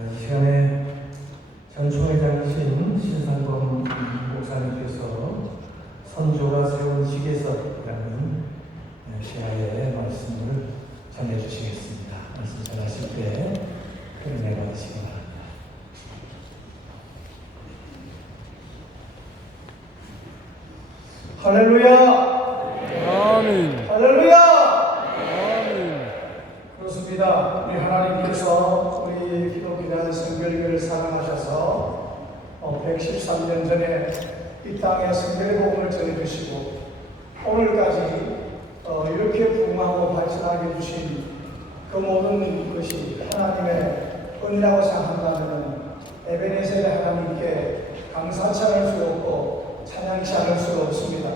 이 시간에 전 총회장이신 신상범 목사님께서 선조가 세운 지계석이라는 시야의 말씀을 전해주시겠습니다. 말씀 전하실 때 큰 은혜 받으시기 바랍니다. 할렐루야! 아멘. 할렐루야! 아멘. 그렇습니다. 우리 하나님께서 우리 기독교란 성결교를 사랑하셔서 113년 전에 이 땅에 성결의 복음을 전해주시고 오늘까지 이렇게 부흥하고 발전하게 해주신 그 모든 것이 하나님의 은혜라고 생각한다면 에베네셀의 하나님께 감사치 않을 수 없고 찬양치 않을 수가 없습니다.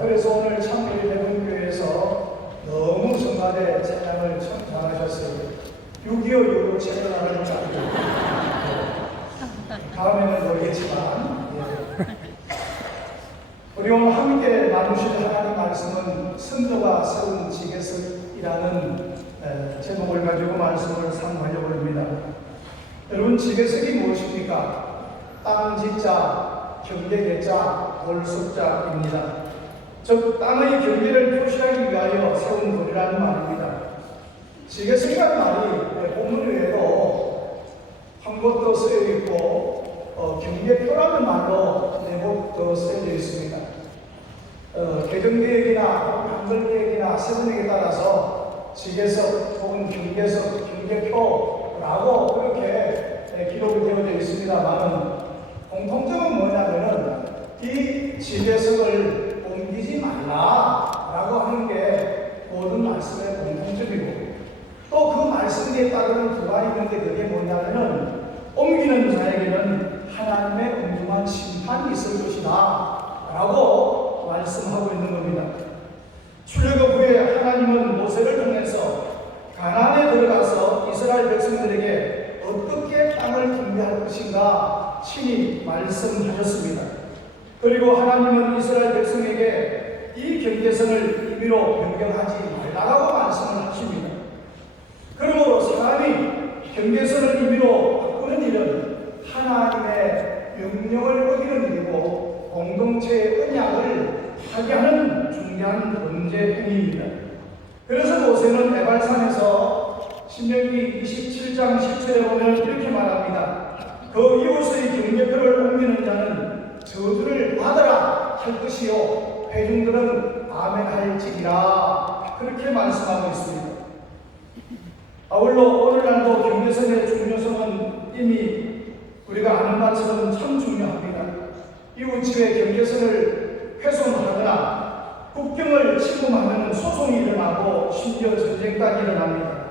그래서 오늘 참우리 대문교회에서 너무 성가대 찬양을 참 잘하셨어요. 6.25 이후로 찬양하는 줄 알고 다음에는 모르겠지만 우리 오늘 함께 나누실 하나님 말씀은 선조가 세운 지계석이라는 제목을 가지고 말씀을 상고하려고 합니다. 여러분, 지계석이 무엇입니까? 땅지자, 경계계자, 돌석자입니다. 즉 땅의 경계를 표시하기 위하여 세운 돌이라는 말입니다. 지계석이라는 말이 본문 외에도 한 곳 더 쓰여 있고 경계표라는 말로 네 곳 더 쓰여져 있습니다. 개정계획이나 한글계획이나 세번역에 따라서 지계석 혹은 경계석, 경계표라고 그렇게 기록이 되어져 있습니다만 공통점은 뭐냐면은 이 지계석을 옮기지 말라라고 하는 게 모든 말씀의 공통점이고 또 그 말씀에 따르는 두 가지 있는데 그게 뭐냐면은 옮기는 자에게는 하나님의 엄중한 심판이 있을 것이다 라고 말씀하고 있는 겁니다. 출애굽 후에 하나님은 모세를 통해서 가나안에 들어가서 이스라엘 백성들에게 어떻게 땅을 분배할 것인가 친히 말씀하셨습니다. 그리고 하나님은 이스라엘 백성에게 이 경계선을 임의로 변경하지 말라고 말씀을 하십니다. 그러므로 사람이 경계선을 임의로 바꾸는 일은 하나님의 명령을 어기는 일이고 공동체의 언약을 파괴하는 중요한 범죄 행위입니다. 그래서 모세는 에발산에서 신명기 27장 10절에 보면 이렇게 말합니다. 그 이웃의 경계표를 옮기는 자는 저주를 받아라 할 것이요 회중들은 아멘할지니라 그렇게 말씀하고 있습니다. 아울러 오늘날도 경계선의 중요성은 이미 우리가 아는 바처럼 참 중요합니다. 이웃집의 경계선을 훼손하거나 국경을 침범하면 소송이 일어나고 심지어 전쟁까지 일어납니다.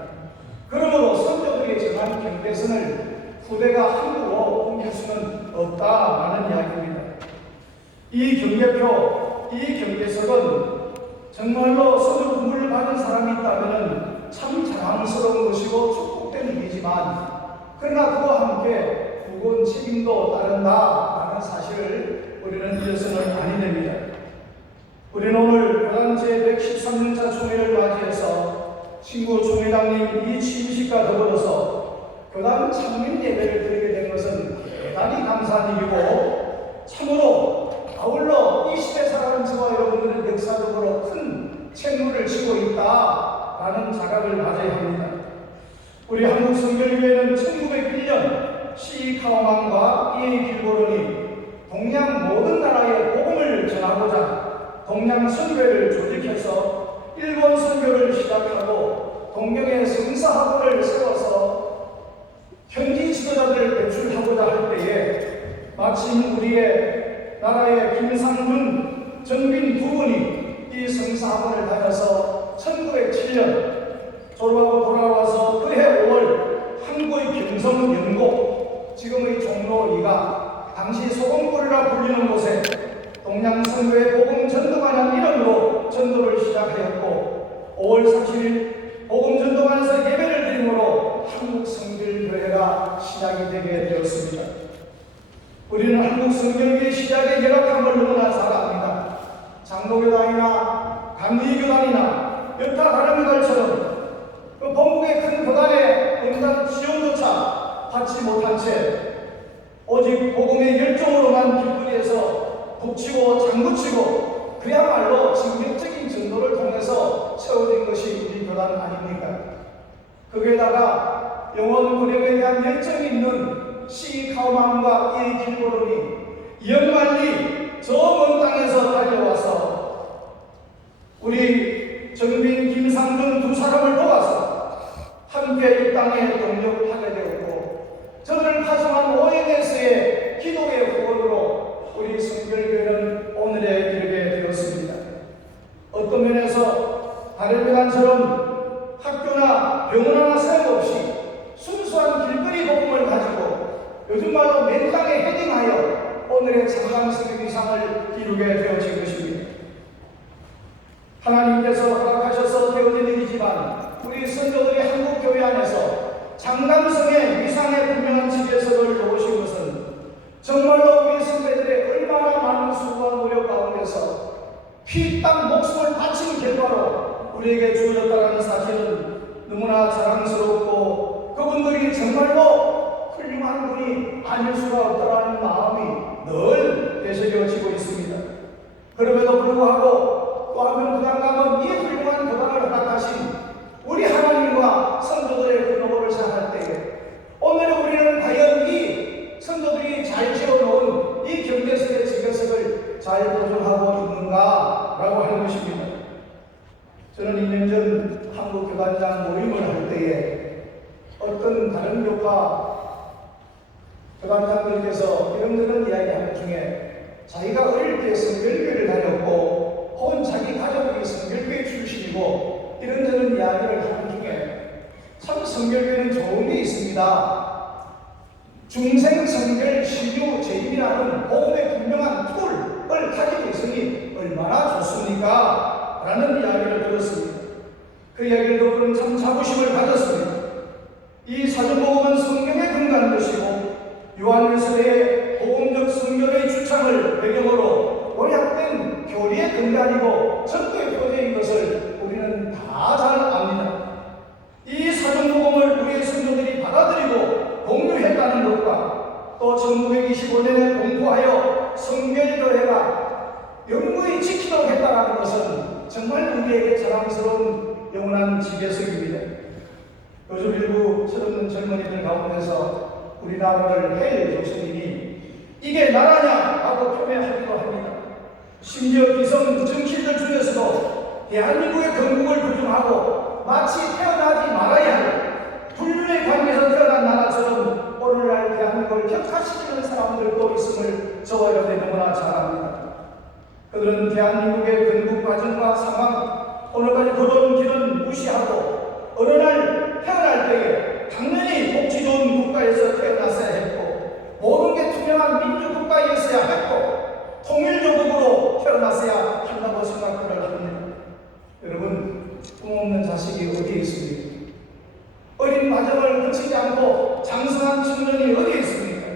그러므로 선조들이 정한 경계선을 후대가 함부로 옮길 수는 없다라는 이야기입니다. 이 경계표, 이 경계석은 정말로 선조 공부를 받은 사람이 있다면 참 자랑스러운 것이고 축복된 일이지만 그러나 그와 함께 무거운 책임도 따른다라는 사실을 우리는 잊어서는 아니 됩니다. 우리는 오늘 교단 제113년차 총회를 맞이해서 친구 총회장님 이 취임식과 더불어서 교단 창립 예배를 드리게 된 것은 대단히 감사한 일이고 참으로 아울러 이 시대 살아가는 저와 여러분들은 역사적으로 큰 책무를 지고 있다라는 자각을 가져야 합니다. 우리 한국 성결교회는 1901년 시카오망과 이에 길고론이 동양 모든 나라에 복음을 전하고자 동양 선교회를 조직해서 일본 선교를 시작하고 동경에 성사학원을 세워서 현지 지도자들을 배출하고자 할 때에 마침 우리의 나라의 김상준, 정빈 두 분이 이 성사학원을 다녀서 1907년 졸업하고 돌아와서 그해 5월 한국의 경성연고 지금의 종로 2가 당시 소금골이라 불리는 곳에 동양선교회 복음 전도관이라는 이름으로 전도를 시작하였고 5월 30일 복음 전도관에서 예배를 드림으로 한국 성결교회가 시작이 되게 되었습니다. 우리는 한국 성결교회 시작에 열악함을 너무나 잘 압니다. 장로교단이나 감리교단이나 여타 다른 교단처럼 그 본국의 큰 교단의 본당 지원조차 채 오직 복음의 열정으로만 길거리에서 북치고 장구치고 그야말로 징계적인 정도를 통해서 세워진 것이 우리 교단 아닙니까? 거기에다가 영혼 번역에 대한 열정이 있는 C 카우만과 이 길고론이 영만리 저 먼 땅에서 달려와서 우리 정빈, 김상준 두 사람을 도와서 함께 이 땅에 동력하게 되었고, 저를 파송한 ONS의 기도의 후원으로 우리 성결교회는 오늘에 이르게 되었습니다. 어떤 면에서 바렐베간처럼 학교나 병원 하나 소용없이 순수한 길거리 복음을 가지고 요즘 말로 맨 땅에 헤딩하여 오늘의 참담 성경이상을 이루게 되어진 것입니다. 하나님께서 허락하셔서 되어진 일이지만 우리 선조들이 한국 교회 안에서 장담성의 위상의 분명한 지배석을 놓으신 것은 정말로 우리 선배들의 얼마나 많은 수고와 노력 가운데서 피, 땀, 목숨을 바친 결과로 우리에게 주어졌다는 사실은 너무나 자랑스럽고, 그분들이 정말로 훌륭한 분이 아닐 수가 없다는 마음이 늘 되새겨지고 있습니다. 그럼에도 불구하고 또 한편 부담감은 이 훌륭한 교단을 허락하신 우리 하나님과 선조들의 그 노고를 생각할 때에 오늘 우리는 과연 이 선조들이 잘 지어놓은 이 경제석의 지배석을 잘 보존하고 있는가 라고 하는 것입니다. 저는 2년 전 한국교단장 모임을 할 때에 어떤 다른 교파 교단장들께서 이런저런 이야기하는 중에 자기가 어릴 때 성결교회를 다녔고 혹은 자기 가족이 성결교회 출신이고 이런저런 이야기를 하는 중에 참 성결교회는 좋은 게 있습니다. 중생 성결 신유 재임이라는 복음의 분명한 툴을 가지고 있으니 얼마나 좋습니까? 라는 이야기를 들었습니다. 그 이야기를 듣고는 참 자부심을 가졌습니다. 이 사전복음은 성경에 근거한 것이고 요한일서의 복음적 성결의 주창을 배경으로 요약된 교리의 근간이고 전도의 표제인 것을 우리는 다 잘 압니다. 이 사전복음을 우리의 성도들이 받아들이고 공유했다는 것과 또 1925년에 공포하여 성결교회가 영구히 지키도록 했다는 것은 정말 우리에게 자랑스러운 영원한 지배석입니다. 요즘 일부 철없는 젊은이들 가운데서 우리나라를 해일 교수님이 이게 나라냐 하고 표명하기도 합니다. 심지어 기성 정치인들 중에서도 대한민국의 건국을 부정하고 마치 태어나지 말아야 할 불륜의 관계에서 태어난 나라처럼 오늘날 대한민국을 격화시키는 사람들도 있음을 저와 여러분이 너무나 잘 압니다. 그들은 대한민국의 건국 과정과 상황, 오늘까지 걸어온 길은 무시하고 어느 날 태어날 때에 당연히 복지 좋은 국가에서 태어났어야 했고 모든 게 투명한 민주국가였어야 했고 통일조국으로 태어났어야 한다고 생각을 합니다. 여러분, 꿈 없는 자식이 어디에 있습니까? 어린 과정을 거치지 않고 장성한 청년이 어디에 있습니까?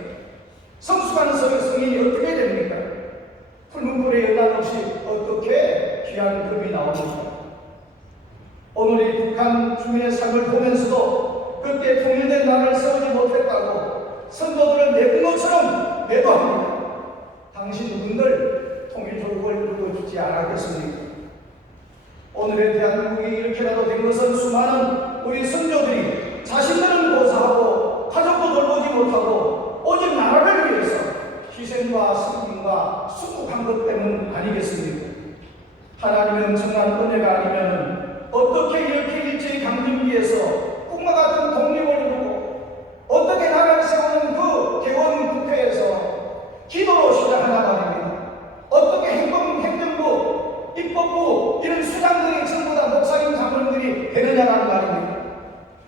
성숙한 성인이 어떻게 됩니까? 푸른 불에 연락 없이 어떻게 귀한 금이 나옵니까? 오늘 이 북한 주민의 삶을 보면서도 그때 통일된 나라를 세우지 못했다고 선조들은 내분노처럼 매도합니다. 당신 누군들 통일조국을 이루어주지 않았겠습니까? 오늘의 대한민국이 이렇게라도 된 것은 수많은 우리 선조들이 자신들은 고사하고 가족도 돌보지 못하고 오직 나라를 위해서 희생과 승진과 수국한 것 때문 아니겠습니까? 하나님은 정한 은혜가 아니면 어떻게 이렇게 일제히 강점기에서 꿈과 같은 독립을 이루고 어떻게 나라를 세우는 그 개원 국회에서 기도로 시작하나 말입니다. 어떻게 행정부, 입법부 이런 수장들이 전부 다 목사님 장로님들이 되느냐라는 말입니다.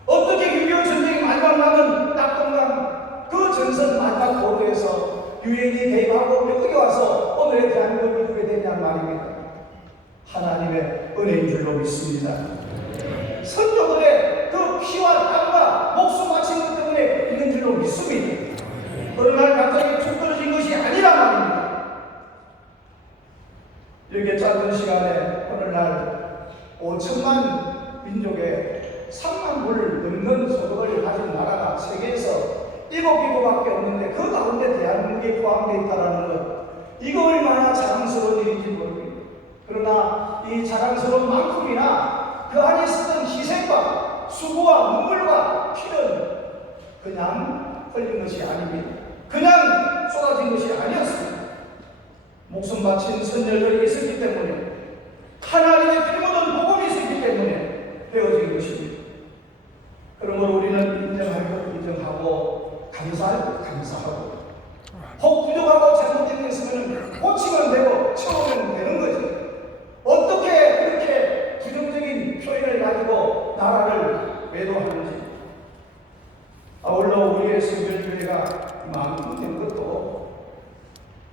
어떻게 6.25 전쟁이 마지막 남은 낙동강 그 전선 마지막 도로에서 유엔이 개입하고 여기 와서 오늘의 대한민국을 이루게 되냐는 말입니다. 하나님의 은혜인 줄로 믿습니다. 선조들의 그 피와 땀과 목숨 바친 것 때문에 있는 줄로 믿습니다. 어느 날 갑자기 툭 떨어진 것이 아니란 말입니다. 이렇게 짧은 시간에 오늘날 5천만 민족의 3만 불 넘는 소득을 가진 나라가 세계에서 7기구밖에 없는데 그 가운데 대한민국이 포함되어 있다는 것, 이거 얼마나 자랑스러운 일인지 모릅니다. 그러나 이 자랑스러운 만큼이나 그 안에 있었던 희생과 수고와 눈물과 피는 그냥 흘린 것이 아닙니다. 그냥 쏟아진 것이 아니었습니다. 목숨 바친 선열들이 있었기 때문에, 하나님의 피 묻은 복음이 있었기 때문에 되어진 것입니다. 그러므로 우리는 인정하고 감사하고, 혹 부족하고 잘못된 게 있으면 고치면 되고 채우면 되는 거죠. 어떻게 그렇게 부정적인 표현을 가지고 나라를 외도하는지. 아울러 우리의 성결교회가 이만큼 된 것도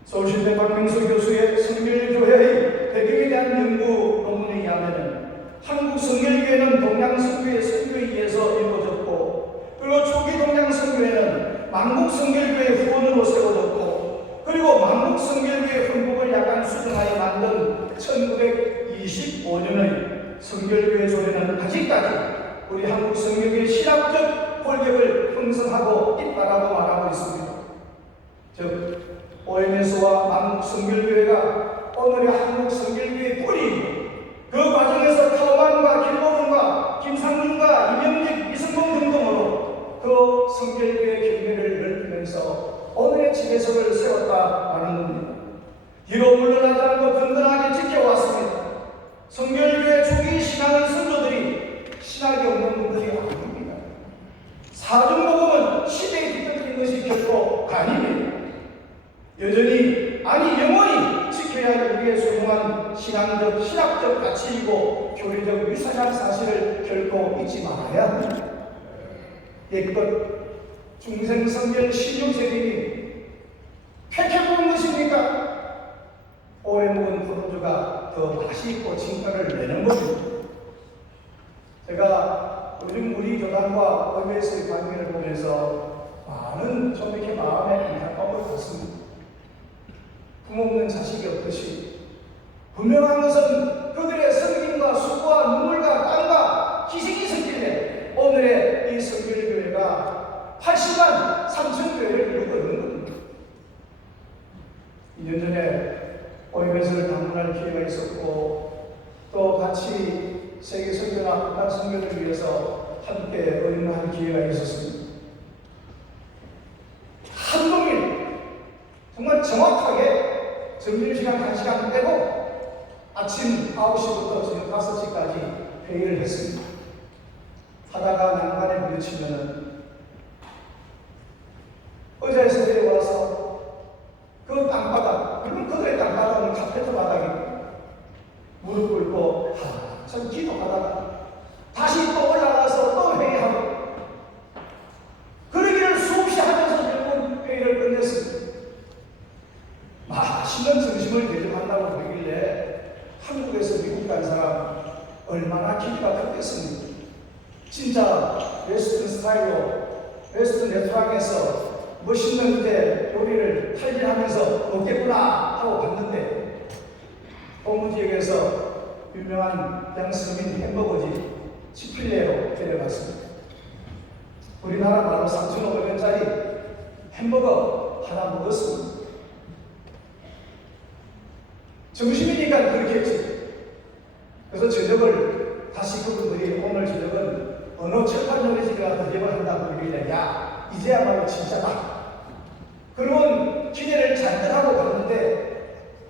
서울신대 박명수 교수의 성결교회의 배경에 대한 연구 논문에 의하면 한국 성결교회는 동양성교회 선교에 의해서 이루어졌고, 그리고 초기 동양성교회는 만국성결교회 후원으로 세워졌고, 그리고 만국성결교회 헌법을 약간 수정하여 만든 1925년의 성결교회 조례는 아직까지 우리 한국 성결교회 신학적 골격을 형성하고 있다라고 말하고 있습니다. 즉, OMS와 만국성결교회가 오늘의 한국 성결교회의 뿌리이고, 그 과정에서 카우만과 길보근과 김상준과 이명직, 이승봉 등등으로 그 성결교회 경례를 넓히면서 오늘의 지배석을 세웠다라는 겁니다. 뒤로 물러나지 않고 든든하게 지켜왔습니다. 성결교회 초기 신앙의 선조들이 신학이 없는 분들이 아닙니다. 사중복음은 시대에 뒤떨어진 것이 결코 아닙니다. 여전히, 아니 영원히 지켜야 할 우리의 소중한 신앙적, 신학적 가치이고 교리적 유사한 사실을 결코 잊지 말아야 합니다. 옛것 중생성결 16세기니 폐캐먹은 것입니까? 오래 먹은 포도주가 더 맛이 있고 진가를 내는 것입니다. 제가 우리 교단과 OMS의 관계를 보면서 많은 좀 이렇게 마음에 안타까움을 갖습니다. 품없는 자식이 없듯이 분명한 것은 그들의 성김과 수고와 눈물과 땀과 희생이 있었길래 오늘의 이 성결교회가 80만 3천 교회를 이루고 있는 겁니다. 2년 전에 OMS를 방문할 기회가 있었고, 또 같이 세계 선교나 국가 선교를 위해서 함께 의논할 기회가 있었습니다. 하루 종일 정말 정확하게 점심시간 1시간 빼고 아침 9시부터 저녁 5시까지 회의를 했습니다. 하다가 난간에 부딪히면은 의자에서 내려와서 그 땅바닥, 그럼 그들의 땅바닥은 카페트 바닥입니다. 무릎 꿇고 한참 기도하다가 다시 또 올라가서 또 회의하고, 그러기를 수없이 하면서 결국 회의를 끝냈습니다. 맛있는 점심을 대접한다고 그러길래 한국에서 미국 간 사람 얼마나 기대가 컸겠습니까? 진짜 웨스턴 스타일로 웨스턴 레스토랑에서 멋있는 데 요리를 탈진하면서 먹겠구나 하고 갔는데, 동부지역에서 유명한 양스민 햄버거집 치필레로 데려갔습니다. 우리나라 말로 3,500원짜리 햄버거 하나 먹었습니다. 점심이니까 그렇겠지. 그래서 저녁을 다시 그분들이 오늘 저녁은 어느 철판 요리집에 대접을 한다고 그러길래, 야, 이제야말로 진짜다. 그러면 기대를 잔뜩 하고 갔는데,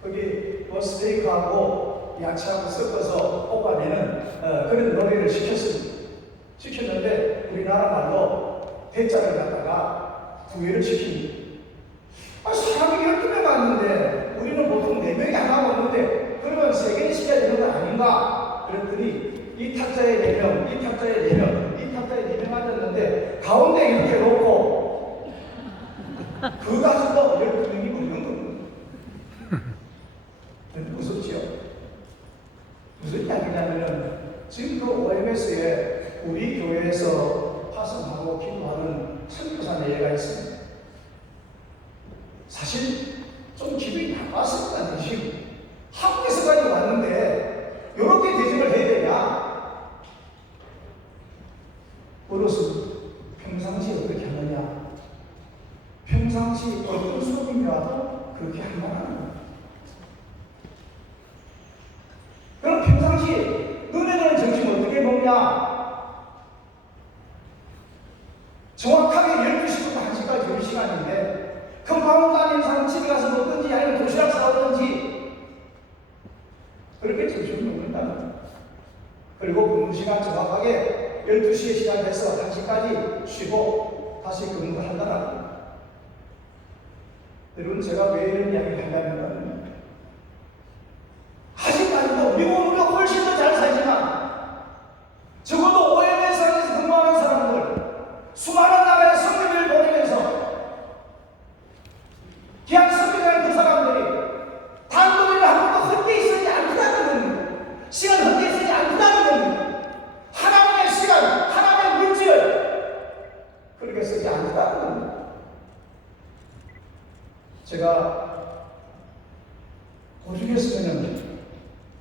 거기 뭐 스테이크하고 야채하고 섞어서 볶아내는 그런 요리를 시켰는데, 우리나라 말로 대짜를 갖다가 2회를 시킵니다. 사람이 12명 왔는데 우리는 보통 4명이 하나 먹는데 그러면 3개는 시켜야 되는 거 아닌가? 그랬더니 이 탁자에 4명, 이 탁자에 4명, 이 탁자에 4명 앉았는데 가운데 이렇게 놓고 그거 가지고 12명이 먹는 겁니다. 무섭지요? 무슨 이야기냐면은 지금 그 OMS에 우리 교회에서 파송하고 기도하는 선교사 내외가 있습니다. 사실 좀 기분이 나빴습니다. 대신 한국에서까지 왔는데 이렇게 대접을 해야 되냐? 어렸을 평상시에 어떻게 그렇게 한 말 하는 거예요. 그럼 평상시 너네들은 점심 어떻게 먹냐? 정확하게 12시부터 1시까지 10시간인데 금방 다니는 사람 집에 가서 먹든지 아니면 도시락 사오든지 그렇게 점심을 먹는다. 그리고 근무시간 정확하게 12시에 시작해서 1시까지 쉬고 다시 근무를 한다는. 여러분, 제가 왜 이런 이야기를 하냐면 아직까지도 미국은 우리가 훨씬 더 잘 살지만 적어도 OMS에서 근무하는 사람들 수많은 나라에 선교를 보내면서 기왕 선교하는 그 사람들이 단독으로 한번도 헛되이 쓰지 않는다는 겁니다. 시간 헛되이 쓰지 않는다는 겁니다. 하나님의 시간, 하나님의 물질을 그렇게 쓰지 않는다는 겁니다. 제가 고중했으면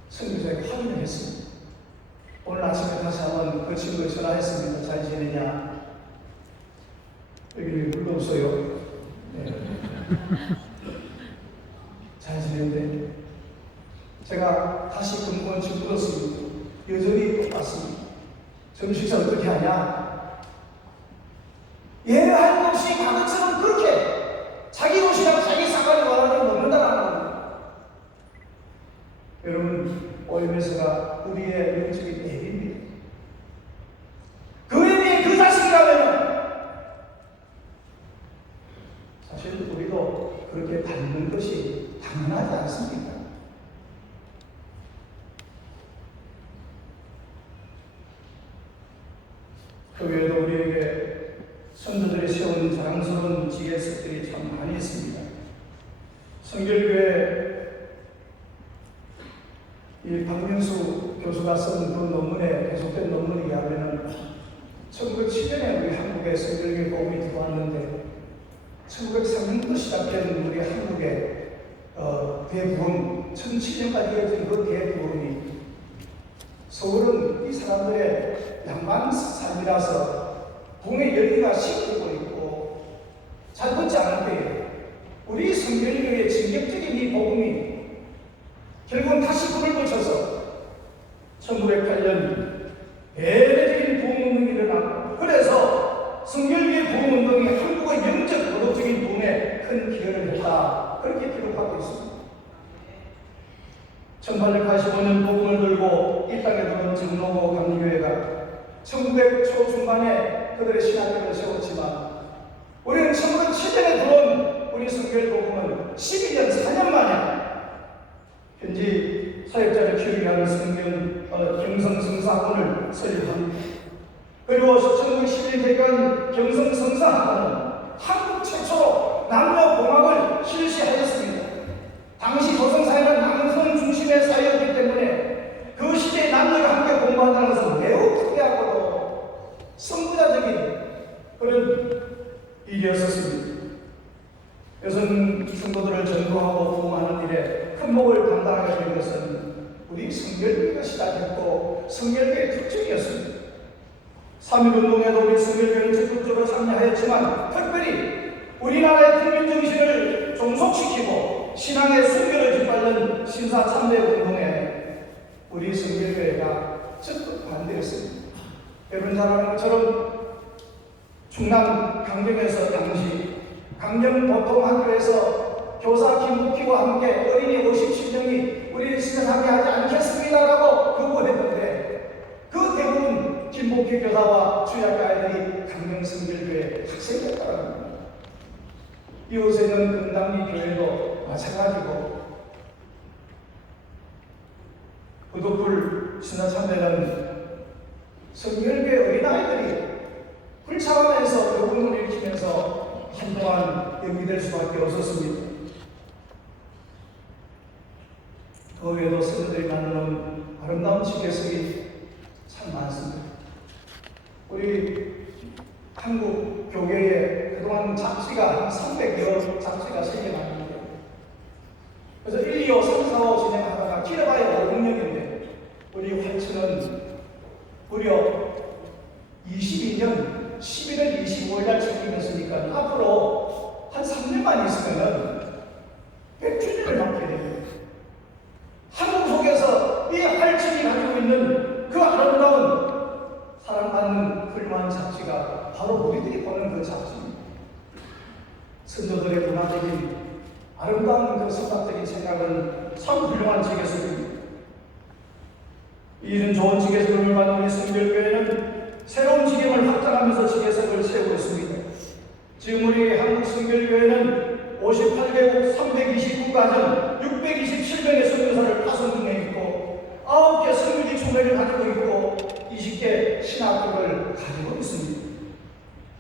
선교사에게 확인을 했습니다. 오늘 아침에 다시 한번 그 친구에 전화했습니다. 잘 지내냐? 여기 물도 없어요. 네. 잘 지내는데 제가 다시 근무원칙 물었습니다. 여전히 똑같습니다. 점심식사 어떻게 하냐? 예할 것 없이 과거처럼 그렇게 자기 옷이랑 자기 사과를 원하는 먹는다라는 겁니다. 여러분, OMS가 우리의 영적인 애입니다. 그 애비의 그 자식이라면 사실 우리도 그렇게 닮는 것이 당연하지 않습니까? 그 외에도 우리에게 선조들이 세운 자랑스러운 지혜석들이 참 많이 있습니다. 성결교회 이 박명수 교수가 쓴 그 논문에 계속된 논문에 의하면 1907년에 우리 한국에 성결교회 복음이 들어왔는데 1903년부터 시작된 우리 한국의 대부흥 1007년까지 이어진 그 대부흥이 서울은 이 사람들의 양반 삶이라서 동의 열기가 식히고 있고 잘 듣지 않을 때에 우리 성결교회의 진격적인 이 복음이 결국은 다시 불을 붙여서 1908년 대대적인 부흥운동이 일어났고 그래서 성결교회 부흥운동이 한국의 영적 도덕적인 부흥에 큰 기여를 했다. 그렇게 기록하고 있습니다. 1885년 복음을 들고 이 땅에 들어온 정로고 감리교회가 1900 초중반에 그들의 신학교를 세웠지만 우리는 1907년에 들어온 우리 성교회 복음은 12년 4년 만에 현지 사역자를 키우게 하는 경성성사학원을 설립합니다. 그리고 1911년 개교한 경성성사학원은 한국 최초로 남녀공학을 실시하였습니다. 당시 조선사회는 남성 중심의 사회였기 때문에 그 시대에 남녀가 함께 공부한다는 것은 매우 특이하고도 선구자적인 그런 일이었었습니다. 여성 성도들을 전도하고 부흥하는 일에 큰 몫을 담당하게 된 것은 우리 성결교회가 시작했고 성결교회의 특징이었습니다. 3.1운동에도 우리 성결교회는 적극적으로 참여하였지만 특별히 우리나라의 국민정신을 종속시키고 신앙의 순결을 짓밟는 신사참배운동에 우리 성결교회가 적극 반대했습니다. 여러분 잘 아는 것처럼 충남 강정에서 당시 강정보통학교에서 교사 김국희와 함께 어린이 57명이 우리를 신앙하지 않겠습니다라고 거부했는데 그 대부분 김국희 교사와 주약과 아이들이 강정성결교회 학생이었다는 겁니다. 이곳에 있는 금당리 교회도 마찬가지고 부득불 신사참배는 성결교회 어린아이들이 불참하면서 교훈을 일으키면서 한동안 연기될 수밖에 없었습니다. 그 외에도 성도들이 나누는 아름다운 지혜석이 참 많습니다. 우리 한국 교계에 그동안 잡지가 한 300여 잡지가 생겨났는데 그래서 1, 2, 5, 3, 4, 5 진행하다가 길어봐야 5, 6년인데 우리 활치는 무려 22년 11월 25일 날 책임했으니까 앞으로 한 3년만 있으면 우리들이 보는 그 잡지, 선조들의 문화적인 아름다운 그 성악적인 생각은 참 훌륭한 지게석입니다. 이런 좋은 지게석을 받는 우리 성결교회는 새로운 지경을 확장하면서 지게석을 세우고 있습니다. 지금 우리 한국 성결교회는 58개국 329가정 627명의 선교사를 파송 중에 있고 9개 성교지 총회를 가지고 있고 20개 신학교를 가지고 있습니다.